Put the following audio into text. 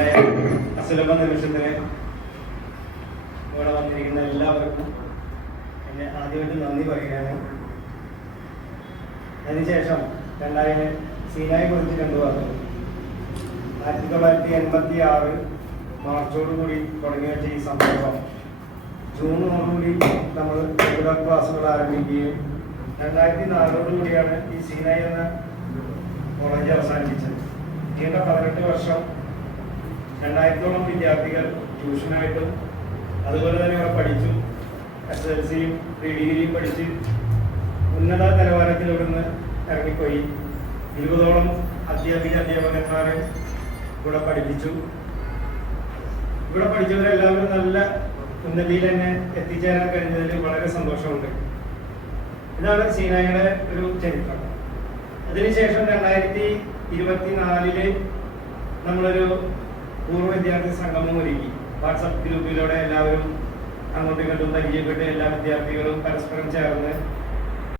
നമ്മുടെ അസുലഭ നിമിഷത്തിന് ഇവിടെ വന്നിരിക്കുന്ന എല്ലാവർക്കും എന്നെ ആദ്യമായിട്ട് നന്ദി പറയുകയാണ്. അതിനുശേഷം സീനായെ കുറിച്ച് കണ്ടുവന്നു. 1986 മാർച്ചോടുകൂടി തുടങ്ങി വെച്ച ഈ സംഭവം ജൂണോടുകൂടി നമ്മൾ റെഗുലർ ക്ലാസ്സുകൾ ആരംഭിക്കുകയും 2004 ഈ സീനായി എന്ന കോളേജ് അവസാനിപ്പിച്ചത്. നീണ്ട 18 വർഷം 2000-ഓളം വിദ്യാർത്ഥികൾ ട്യൂഷനായിട്ടും അതുപോലെ തന്നെ അവിടെ പഠിച്ചു. SSLCയും ഡിഗ്രിയും പഠിച്ച് ഉന്നത നിലവാരത്തിൽ ഇവിടുന്ന് ഇറങ്ങിപ്പോയി. 20ഓളം അധ്യാപകന്മാരെ ഇവിടെ പഠിപ്പിച്ചു. ഇവിടെ പഠിച്ചവരെല്ലാവരും നല്ല ഉന്നതിയിൽ തന്നെ എത്തിച്ചേരാൻ കഴിഞ്ഞതിൽ വളരെ സന്തോഷമുണ്ട്. ഇതാണ് സീനായുടെ ഒരു ചരിത്രം. അതിനുശേഷം 2024 നമ്മളൊരു പൂർവ്വ വിദ്യാർത്ഥി സംഗമം ഒരുക്കി. വാട്സപ്പ് ഗ്രൂപ്പിലൂടെ എല്ലാവരും അങ്ങോട്ടും ഇങ്ങോട്ടും പരിചയപ്പെട്ട് എല്ലാ വിദ്യാർത്ഥികളും പരസ്പരം ചേർന്ന്